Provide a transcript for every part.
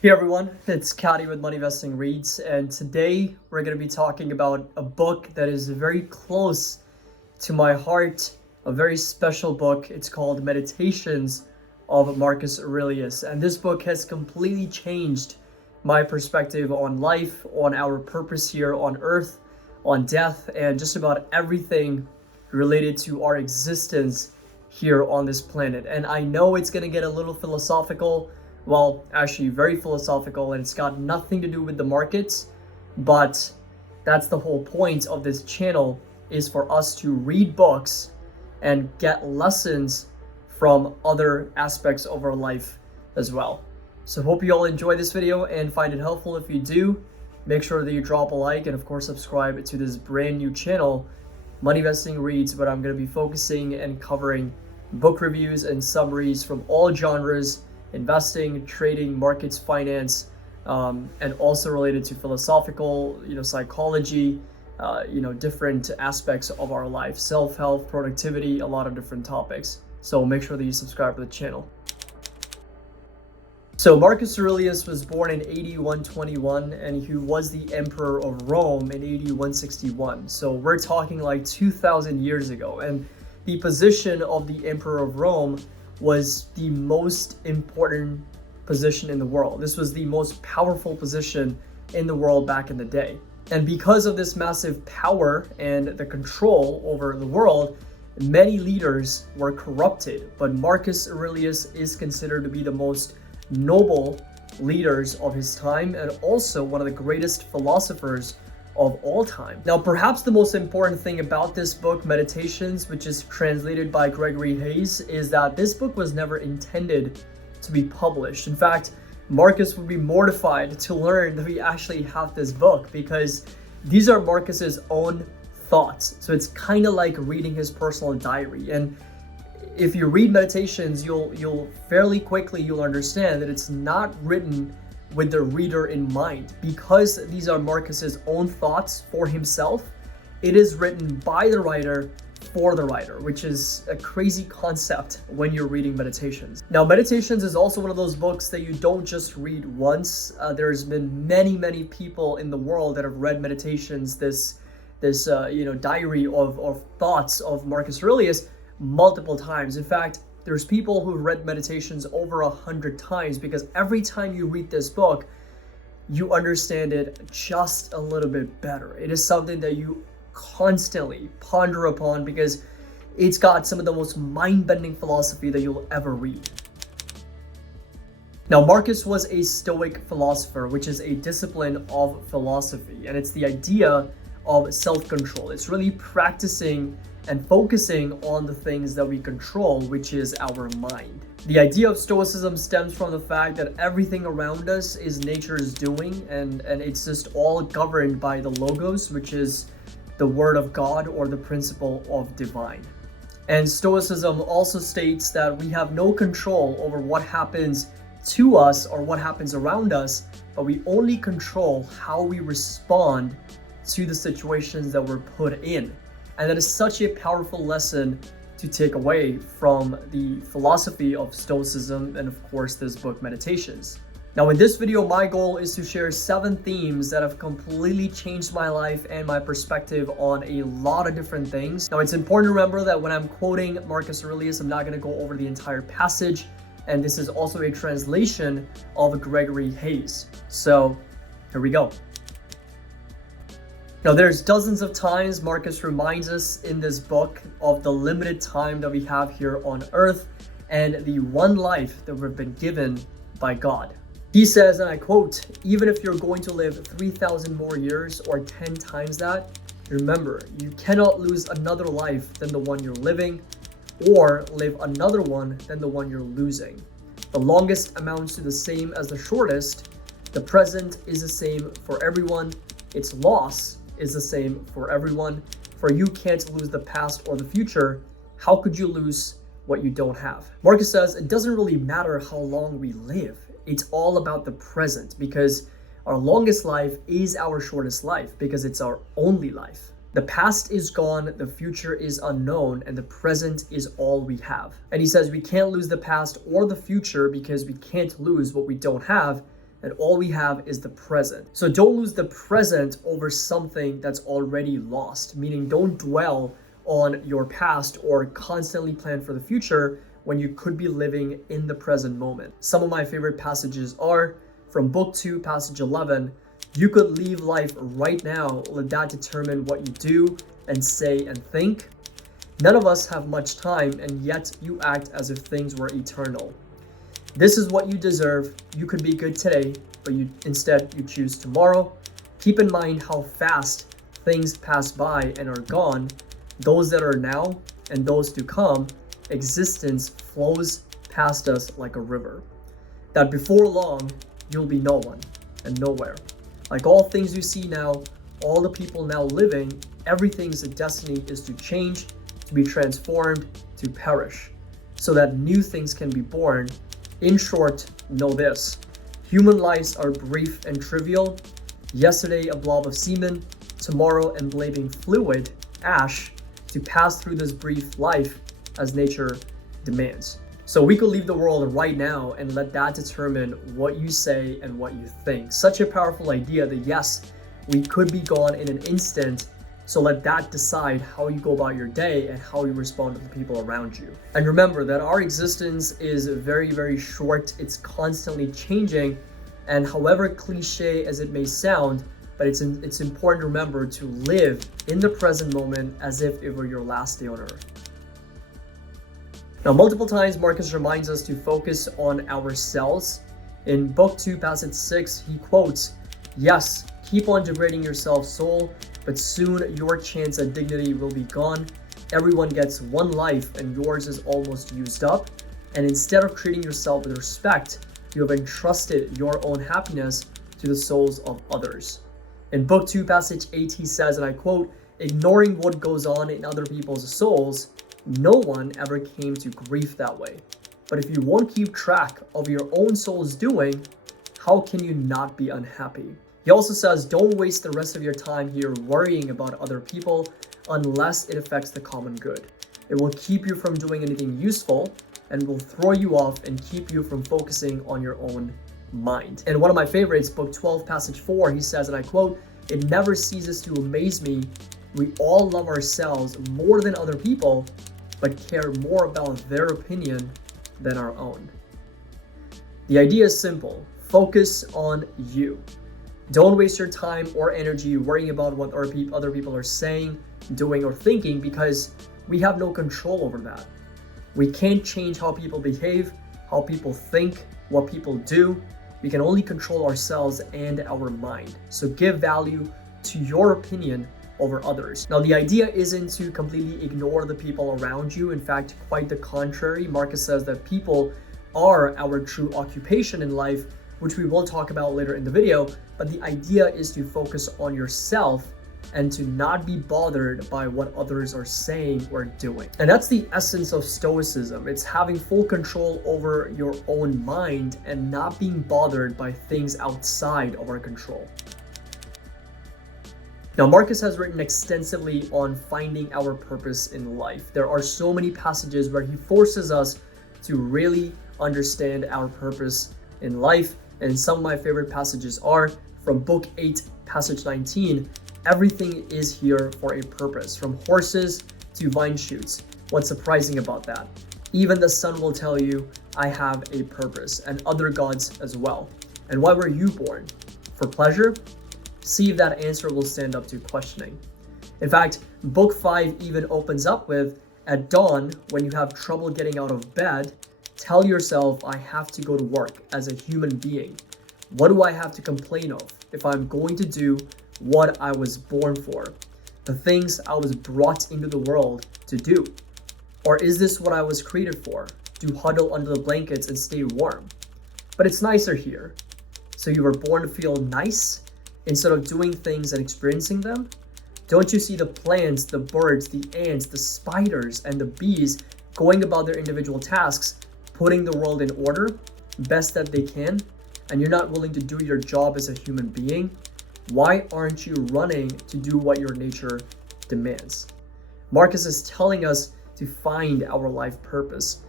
Hey everyone, it's Caddy with Money Investing Reads, and today we're going to be talking about a book that is very close to my heart, a very special book. It's called Meditations of Marcus Aurelius, and this book has completely changed my perspective on life, on our purpose here on earth, on death, and just about everything related to our existence here on this planet. And I know it's going to get a little philosophical, well, actually very philosophical, and it's got nothing to do with the markets, but that's the whole point of this channel, is for us to read books and get lessons from other aspects of our life as well. So hope you all enjoy this video and find it helpful. If you do, make sure that you drop a like and of course subscribe to this brand new channel, Money Investing Reads, where I'm going to be focusing and covering book reviews and summaries from all genres: investing, trading, markets, finance, and also related to philosophical, psychology, different aspects of our life, self-help, productivity, a lot of different topics. So make sure that you subscribe to the channel. So Marcus Aurelius was born in AD 121, and he was the emperor of Rome in AD 161. So we're talking like 2,000 years ago. And the position of the emperor of Rome was the most important position in the world. This was the most powerful position in the world back in the day. And because of this massive power and the control over the world, many leaders were corrupted. But Marcus Aurelius is considered to be the most noble leaders of his time and also one of the greatest philosophers of all time. Now, perhaps the most important thing about this book, Meditations, which is translated by Gregory Hayes, is that this book was never intended to be published. In fact, Marcus would be mortified to learn that we actually have this book, because these are Marcus's own thoughts. So it's kind of like reading his personal diary. And if you read Meditations, you'll fairly quickly you'll understand that it's not written with the reader in mind. Because these are Marcus's own thoughts for himself, it is written by the writer for the writer, which is a crazy concept when you're reading Meditations. Now, Meditations is also one of those books that you don't just read once. There's been many people in the world that have read Meditations, this diary of thoughts of Marcus Aurelius, multiple times. In fact, there's people who read Meditations over 100 times, because every time you read this book, you understand it just a little bit better. It is something that you constantly ponder upon, because it's got some of the most mind-bending philosophy that you'll ever read. Now, Marcus was a Stoic philosopher, which is a discipline of philosophy, and it's the idea of self-control. It's really practicing and focusing on the things that we control, which is our mind. The idea of Stoicism stems from the fact that everything around us is nature's doing, and it's just all governed by the logos, which is the word of God or the principle of divine. And Stoicism also states that we have no control over what happens to us or what happens around us, but we only control how we respond to the situations that we're put in. And that is such a powerful lesson to take away from the philosophy of Stoicism and of course this book, Meditations. Now, in this video, my goal is to share 7 themes that have completely changed my life and my perspective on a lot of different things. Now, it's important to remember that when I'm quoting Marcus Aurelius, I'm not going to go over the entire passage, and this is also a translation of Gregory Hayes. So here we go. Now, there's dozens of times Marcus reminds us in this book of the limited time that we have here on earth and the one life that we've been given by God. He says, and I quote, "Even if you're going to live 3,000 more years or 10 times that, remember, you cannot lose another life than the one you're living, or live another one than the one you're losing. The longest amounts to the same as the shortest. The present is the same for everyone. Its loss is the same for everyone. For you can't lose the past or the future. How could you lose what you don't have?" Marcus says it doesn't really matter how long we live. It's all about the present, because our longest life is our shortest life, because it's our only life. The past is gone, the future is unknown, and the present is all we have. And he says we can't lose the past or the future because we can't lose what we don't have, and all we have is the present. So don't lose the present over something that's already lost, meaning don't dwell on your past or constantly plan for the future when you could be living in the present moment. Some of my favorite passages are from Book 2, passage 11. You could leave life right now, let that determine what you do and say and think. None of us have much time, and yet you act as if things were eternal. This is what you deserve. You could be good today, but instead you choose tomorrow. Keep in mind how fast things pass by and are gone. Those that are now and those to come, existence flows past us like a river. That before long, you'll be no one and nowhere. Like all things you see now, all the people now living, everything's destiny is to change, to be transformed, to perish, so that new things can be born. In short, know this: human lives are brief and trivial. Yesterday a blob of semen, tomorrow emblazing fluid, ash, to pass through this brief life as nature demands. So we could leave the world right now and let that determine what you say and what you think. Such a powerful idea that yes, we could be gone in an instant. So let that decide how you go about your day and how you respond to the people around you. And remember that our existence is very, very short. It's constantly changing. And however cliche as it may sound, but it's important to remember to live in the present moment as if it were your last day on earth. Now, multiple times Marcus reminds us to focus on ourselves. In Book 2, passage 6, he quotes, "Yes, keep on degrading yourself, soul, but soon your chance at dignity will be gone. Everyone gets one life and yours is almost used up. And instead of treating yourself with respect, you have entrusted your own happiness to the souls of others." In Book 2, passage 8, he says, and I quote, "Ignoring what goes on in other people's souls, no one ever came to grief that way. But if you won't keep track of your own soul's doing, how can you not be unhappy?" He also says, don't waste the rest of your time here worrying about other people unless it affects the common good. It will keep you from doing anything useful and will throw you off and keep you from focusing on your own mind. And one of my favorites, Book 12, passage 4, he says, and I quote, "It never ceases to amaze me. We all love ourselves more than other people, but care more about their opinion than our own." The idea is simple. Focus on you. Don't waste your time or energy worrying about what other people are saying, doing, or thinking, because we have no control over that. We can't change how people behave, how people think, what people do. We can only control ourselves and our mind. So give value to your opinion over others. Now, the idea isn't to completely ignore the people around you. In fact, quite the contrary. Marcus says that people are our true occupation in life, which we will talk about later in the video. But the idea is to focus on yourself and to not be bothered by what others are saying or doing. And that's the essence of Stoicism. It's having full control over your own mind and not being bothered by things outside of our control. Now, Marcus has written extensively on finding our purpose in life. There are so many passages where he forces us to really understand our purpose in life. And some of my favorite passages are from Book 8, passage 19. Everything is here for a purpose, from horses to vine shoots. What's surprising about that? Even the sun will tell you, I have a purpose, and other gods as well. And why were you born? For pleasure? See if that answer will stand up to questioning. In fact, Book 5 even opens up with, at dawn, when you have trouble getting out of bed, tell yourself, I have to go to work as a human being. What do I have to complain of if I'm going to do what I was born for, the things I was brought into the world to do? Or is this what I was created for, to huddle under the blankets and stay warm? But it's nicer here. So you were born to feel nice instead of doing things and experiencing them? Don't you see the plants, the birds, the ants, the spiders, and the bees going about their individual tasks, putting the world in order, best that they can, and you're not willing to do your job as a human being? Why aren't you running to do what your nature demands? Marcus is telling us to find our life purpose.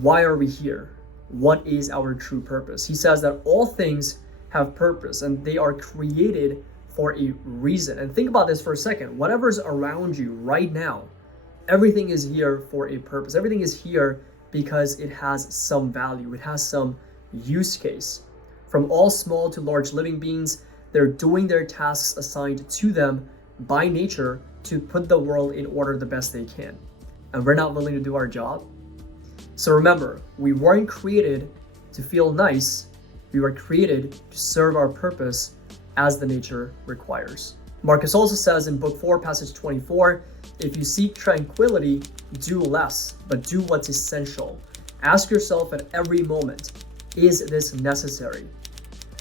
Why are we here? What is our true purpose? He says that all things have purpose and they are created for a reason. And think about this for a second. Whatever's around you right now, everything is here for a purpose. Everything is here because it has some value. It has some use case. From all small to large living beings, they're doing their tasks assigned to them by nature to put the world in order the best they can. And we're not willing to do our job. So remember, we weren't created to feel nice. We were created to serve our purpose as the nature requires. Marcus also says in book 4, passage 24, if you seek tranquility, do less, but do what's essential. Ask yourself at every moment, is this necessary?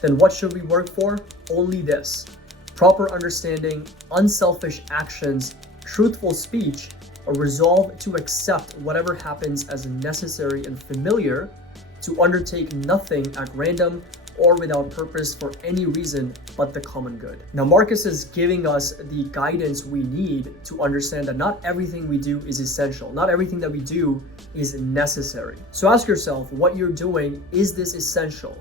Then what should we work for? Only this: proper understanding, unselfish actions, truthful speech, a resolve to accept whatever happens as necessary and familiar, to undertake nothing at random or without purpose for any reason but the common good. Now, Marcus is giving us the guidance we need to understand that not everything we do is essential. Not everything that we do is necessary. So ask yourself, what you're doing, is this essential?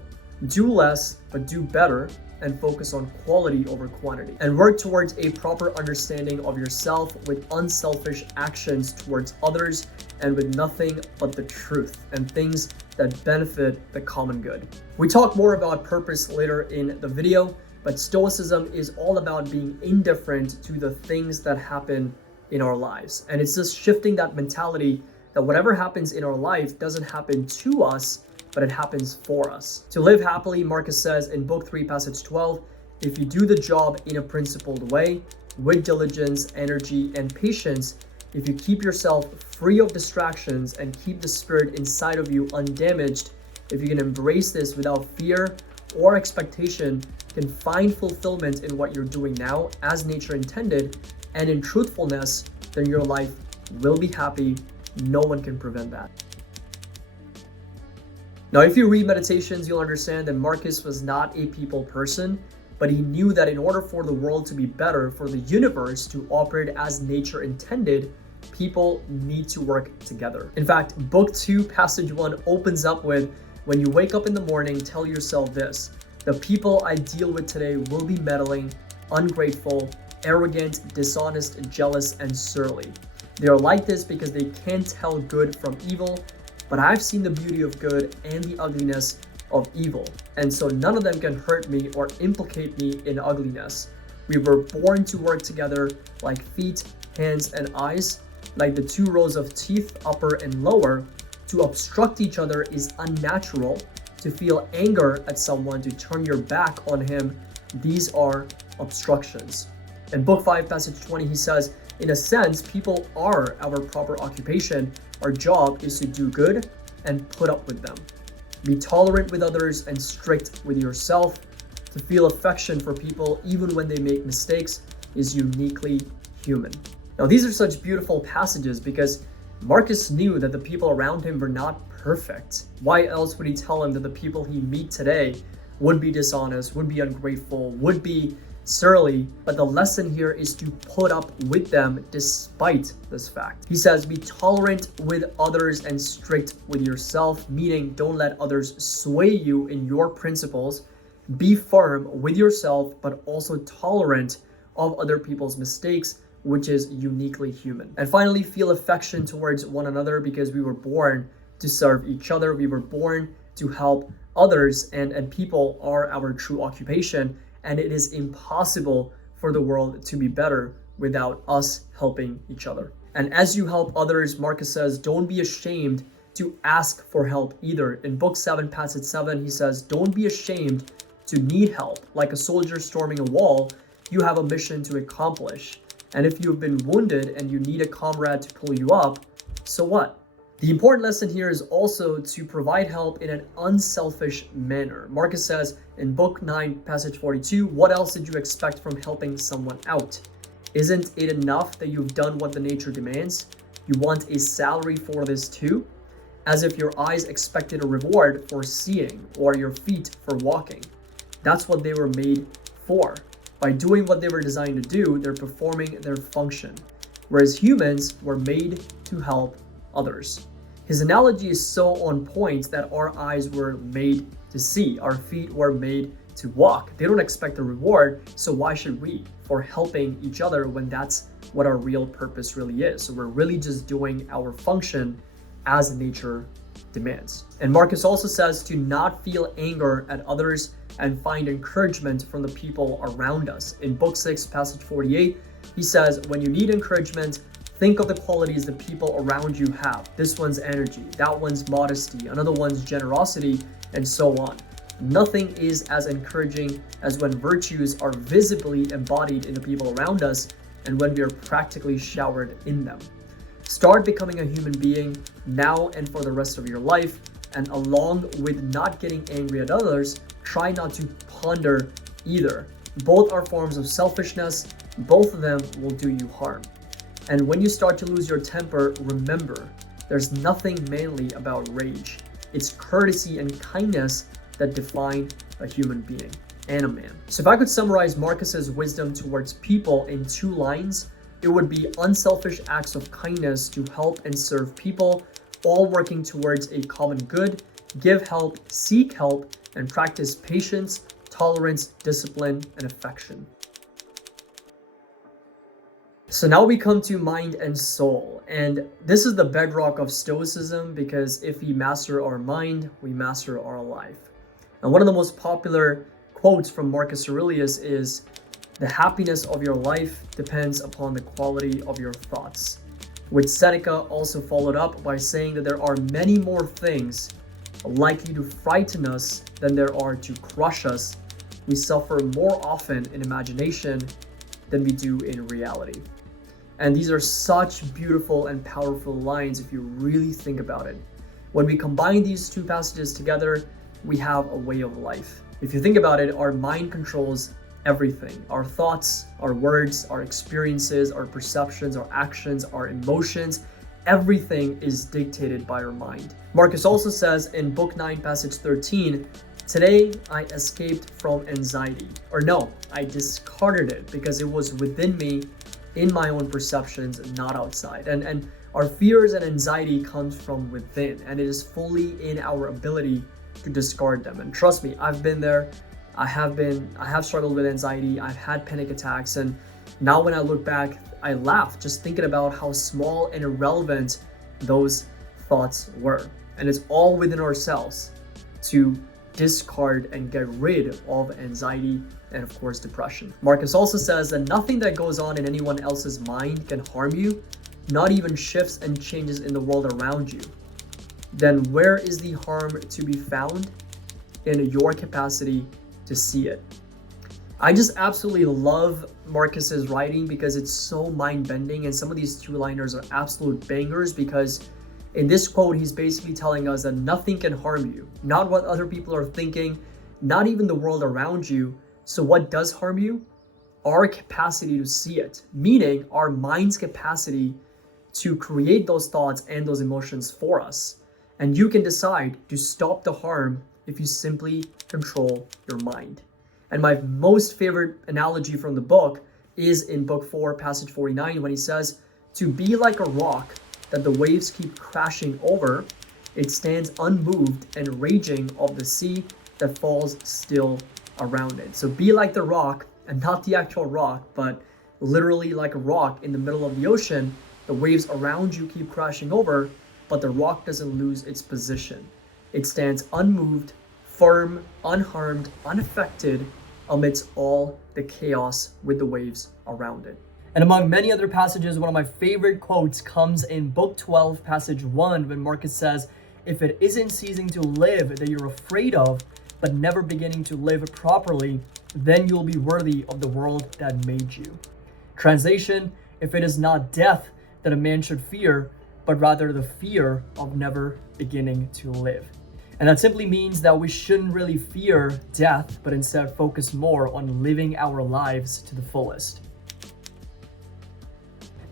Do less, but do better, and focus on quality over quantity. And work towards a proper understanding of yourself with unselfish actions towards others and with nothing but the truth and things that benefit the common good. We talk more about purpose later in the video, but Stoicism is all about being indifferent to the things that happen in our lives. And it's just shifting that mentality that whatever happens in our life doesn't happen to us, but it happens for us. To live happily, Marcus says in book 3, passage 12, if you do the job in a principled way, with diligence, energy, and patience, if you keep yourself free of distractions and keep the spirit inside of you undamaged, if you can embrace this without fear or expectation, can find fulfillment in what you're doing now as nature intended, and in truthfulness, then your life will be happy. No one can prevent that. Now, if you read Meditations, you'll understand that Marcus was not a people person, but he knew that in order for the world to be better, for the universe to operate as nature intended, people need to work together. In fact, book 2, passage 1 opens up with, when you wake up in the morning, tell yourself this: the people I deal with today will be meddling, ungrateful, arrogant, dishonest, jealous, and surly. They are like this because they can't tell good from evil, but I've seen the beauty of good and the ugliness of evil, and so none of them can hurt me or implicate me in ugliness. We were born to work together like feet, hands, and eyes, like the 2 rows of teeth, upper and lower. To obstruct each other is unnatural. To feel anger at someone, to turn your back on him, these are obstructions. In book 5, passage 20, he says, in a sense, people are our proper occupation. Our job is to do good and put up with them. Be tolerant with others and strict with yourself. To feel affection for people even when they make mistakes is uniquely human. Now, these are such beautiful passages because Marcus knew that the people around him were not perfect. Why else would he tell him that the people he meet today would be dishonest, would be ungrateful, would be surly? But the lesson here is to put up with them despite this fact. He says, be tolerant with others and strict with yourself, meaning don't let others sway you in your principles. Be firm with yourself, but also tolerant of other people's mistakes, which is uniquely human. And finally, feel affection towards one another because we were born to serve each other. We were born to help others, and people are our true occupation. And it is impossible for the world to be better without us helping each other. And as you help others, Marcus says, don't be ashamed to ask for help either. In book 7, passage 7, he says, don't be ashamed to need help. Like a soldier storming a wall, you have a mission to accomplish. And if you've been wounded and you need a comrade to pull you up, so what? The important lesson here is also to provide help in an unselfish manner. Marcus says in book 9, passage 42, what else did you expect from helping someone out? Isn't it enough that you've done what the nature demands? You want a salary for this too? As if your eyes expected a reward for seeing or your feet for walking. That's what they were made for. By doing what they were designed to do, they're performing their function. Whereas humans were made to help others. His analogy is so on point that our eyes were made to see, our feet were made to walk. They don't expect a reward, so why should we for helping each other when that's what our real purpose really is? So we're really just doing our function as nature demands. And Marcus also says to not feel anger at others and find encouragement from the people around us. In book 6, passage 48, he says, when you need encouragement, think of the qualities the people around you have. This one's energy, that one's modesty, another one's generosity, and so on. Nothing is as encouraging as when virtues are visibly embodied in the people around us and when we are practically showered in them. Start becoming a human being now and for the rest of your life, and along with not getting angry at others, try not to ponder either. Both are forms of selfishness, both of them will do you harm. And when you start to lose your temper, remember, there's nothing manly about rage. It's courtesy and kindness that define a human being and a man. So if I could summarize Marcus's wisdom towards people in 2 lines, it would be unselfish acts of kindness to help and serve people, all working towards a common good, give help, seek help, and practice patience, tolerance, discipline, and affection. So now we come to mind and soul, and this is the bedrock of Stoicism, because if we master our mind, we master our life. And one of the most popular quotes from Marcus Aurelius is, "The happiness of your life depends upon the quality of your thoughts," which Seneca also followed up by saying that there are many more things likely to frighten us than there are to crush us. We suffer more often in imagination than we do in reality. And these are such beautiful and powerful lines if you really think about it. When we combine these 2 passages together, we have a way of life. If you think about it, our mind controls everything. Our thoughts, our words, our experiences, our perceptions, our actions, our emotions, everything is dictated by our mind. Marcus also says in book 9, passage 13, "Today I escaped from anxiety." Or no, I discarded it because it was within me, in my own perceptions, not outside. And our fears and anxiety comes from within, and it is fully in our ability to discard them. And trust me, I've been there. I have struggled with anxiety. I've had panic attacks, and now when I look back, I laugh just thinking about how small and irrelevant those thoughts were. And it's all within ourselves to discard and get rid of anxiety and, of course, depression. Marcus also says that nothing that goes on in anyone else's mind can harm you, not even shifts and changes in the world around you. Then where is the harm to be found? In your capacity to see it. I just absolutely love Marcus's writing because it's so mind-bending, and some of these 2-liners are absolute bangers, because in this quote, he's basically telling us that nothing can harm you, not what other people are thinking, not even the world around you. So what does harm you? Our capacity to see it, meaning our mind's capacity to create those thoughts and those emotions for us. And you can decide to stop the harm if you simply control your mind. And my most favorite analogy from the book is in book 4, passage 49, when he says, "To be like a rock that the waves keep crashing over, it stands unmoved and raging of the sea that falls still around it." So be like the rock, and not the actual rock, but literally like a rock in the middle of the ocean. The waves around you keep crashing over, but the rock doesn't lose its position. It stands unmoved, firm, unharmed, unaffected amidst all the chaos with the waves around it. And among many other passages, one of my favorite quotes comes in book 12, passage 1, when Marcus says, "If it isn't ceasing to live that you're afraid of, but never beginning to live properly, then you'll be worthy of the world that made you." Translation, if it is not death that a man should fear, but rather the fear of never beginning to live. And that simply means that we shouldn't really fear death, but instead focus more on living our lives to the fullest.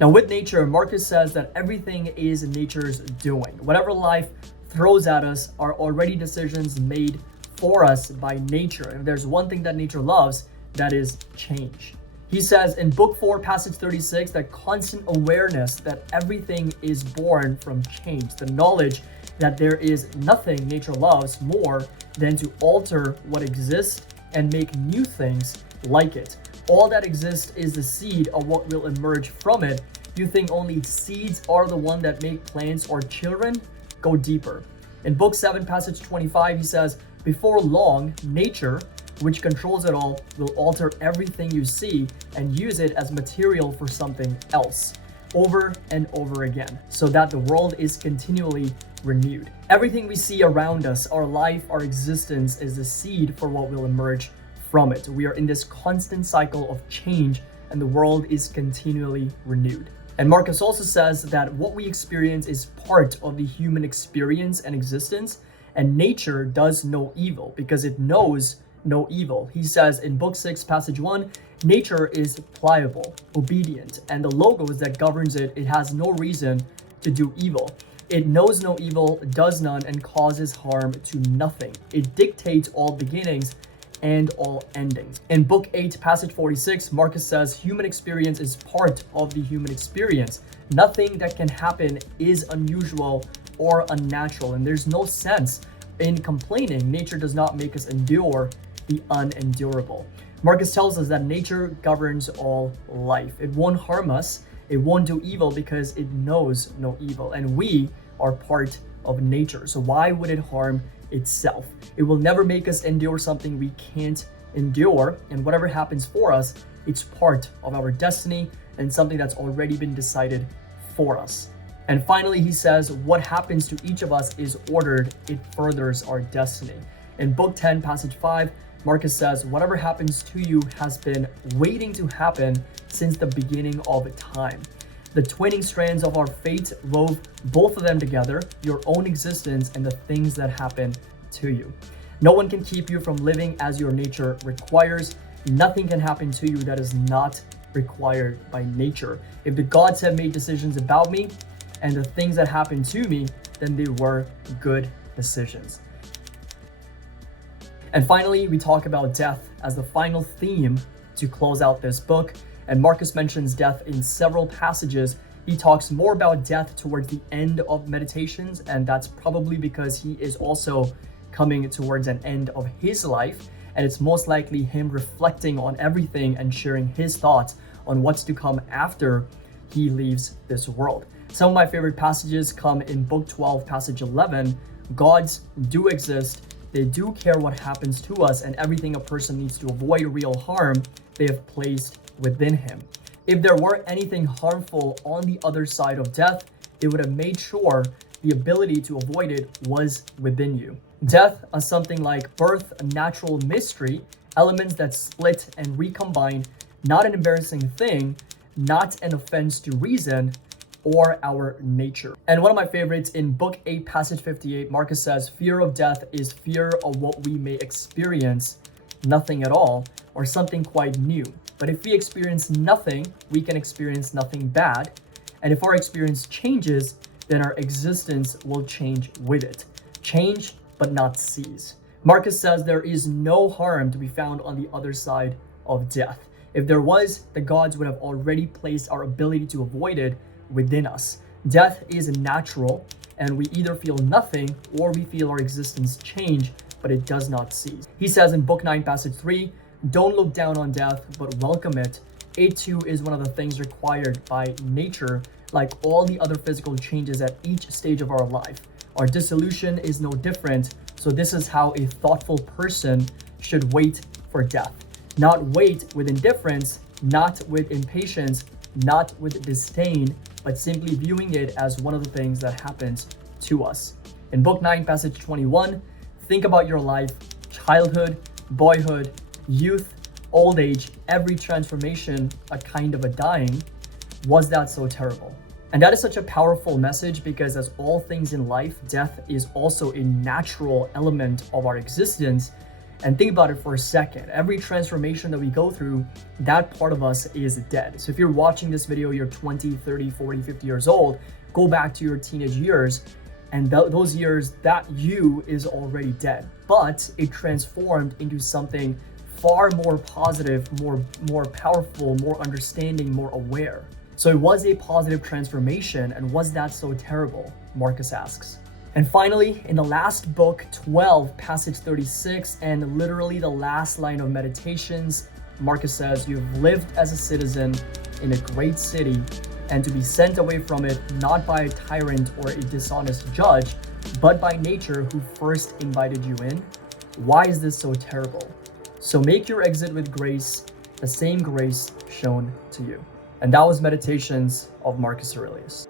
Now with nature, Marcus says that everything is nature's doing. Whatever life throws at us are already decisions made for us by nature. And if there's one thing that nature loves, that is change. He says in book 4, passage 36, that constant awareness that everything is born from change, the knowledge that there is nothing nature loves more than to alter what exists and make new things like it. All that exists is the seed of what will emerge from it. You think only seeds are the one that make plants or children? Go deeper. In Book 7, passage 25, he says, before long, nature, which controls it all, will alter everything you see and use it as material for something else, over and over again, so that the world is continually renewed. Everything we see around us, our life, our existence, is the seed for what will emerge from it. We are in this constant cycle of change, and the world is continually renewed. And Marcus also says that what we experience is part of the human experience and existence, and nature does no evil because it knows no evil. He says in Book 6, passage 1, nature is pliable, obedient, and the logos that governs it, it has no reason to do evil. It knows no evil, does none, and causes harm to nothing. It dictates all beginnings and all endings. In Book 8, passage 46, Marcus says human experience is part of the human experience. Nothing that can happen is unusual or unnatural, and there's no sense in complaining. Nature does not make us endure the unendurable. Marcus tells us that nature governs all life. It won't harm us, it won't do evil because it knows no evil, and we are part of nature. So why would it harm itself? It will never make us endure something we can't endure, and whatever happens for us, it's part of our destiny and something that's already been decided for us. And finally, he says, what happens to each of us is ordered, it furthers our destiny. In Book 10, passage 5, Marcus says, whatever happens to you has been waiting to happen since the beginning of time. The twinning strands of our fate wove both of them together, your own existence and the things that happen to you. No one can keep you from living as your nature requires. Nothing can happen to you that is not required by nature. If the gods have made decisions about me and the things that happen to me, then they were good decisions. And finally, we talk about death as the final theme to close out this book. And Marcus mentions death in several passages. He talks more about death towards the end of Meditations, and that's probably because he is also coming towards an end of his life, and it's most likely him reflecting on everything and sharing his thoughts on what's to come after he leaves this world. Some of my favorite passages come in Book 12, passage 11. Gods do exist, they do care what happens to us, and everything a person needs to avoid real harm, they have placed within him. If there were anything harmful on the other side of death, it would have made sure the ability to avoid it was within you. Death is something like birth, a natural mystery, elements that split and recombine, not an embarrassing thing, not an offense to reason or our nature. And one of my favorites in Book 8, passage 58, Marcus says, fear of death is fear of what we may experience, nothing at all, or something quite new. But if we experience nothing, we can experience nothing bad. And if our experience changes, then our existence will change with it. Change, but not cease. Marcus says there is no harm to be found on the other side of death. If there was, the gods would have already placed our ability to avoid it within us. Death is natural, and we either feel nothing or we feel our existence change, but it does not cease. He says in Book 9, passage 3, don't look down on death, but welcome it. It too is one of the things required by nature, like all the other physical changes at each stage of our life. Our dissolution is no different, so this is how a thoughtful person should wait for death. Not wait with indifference, not with impatience, not with disdain, but simply viewing it as one of the things that happens to us. In Book 9, passage 21, think about your life, childhood, boyhood, youth, old age, every transformation, a kind of a dying. Was that so terrible? And that is such a powerful message because as all things in life, death is also a natural element of our existence. And think about it for a second. Every transformation that we go through, that part of us is dead. So if you're watching this video, you're 20, 30, 40, 50 years old, go back to your teenage years, and those years, that you is already dead. But it transformed into something far more positive, more powerful, more understanding, more aware. So it was a positive transformation, and was that so terrible? Marcus asks. And finally, in the last book, 12, passage 36, and literally the last line of Meditations, Marcus says, "You've lived as a citizen in a great city, and to be sent away from it not by a tyrant or a dishonest judge, but by nature who first invited you in. Why is this so terrible? So make your exit with grace, the same grace shown to you." And that was Meditations of Marcus Aurelius.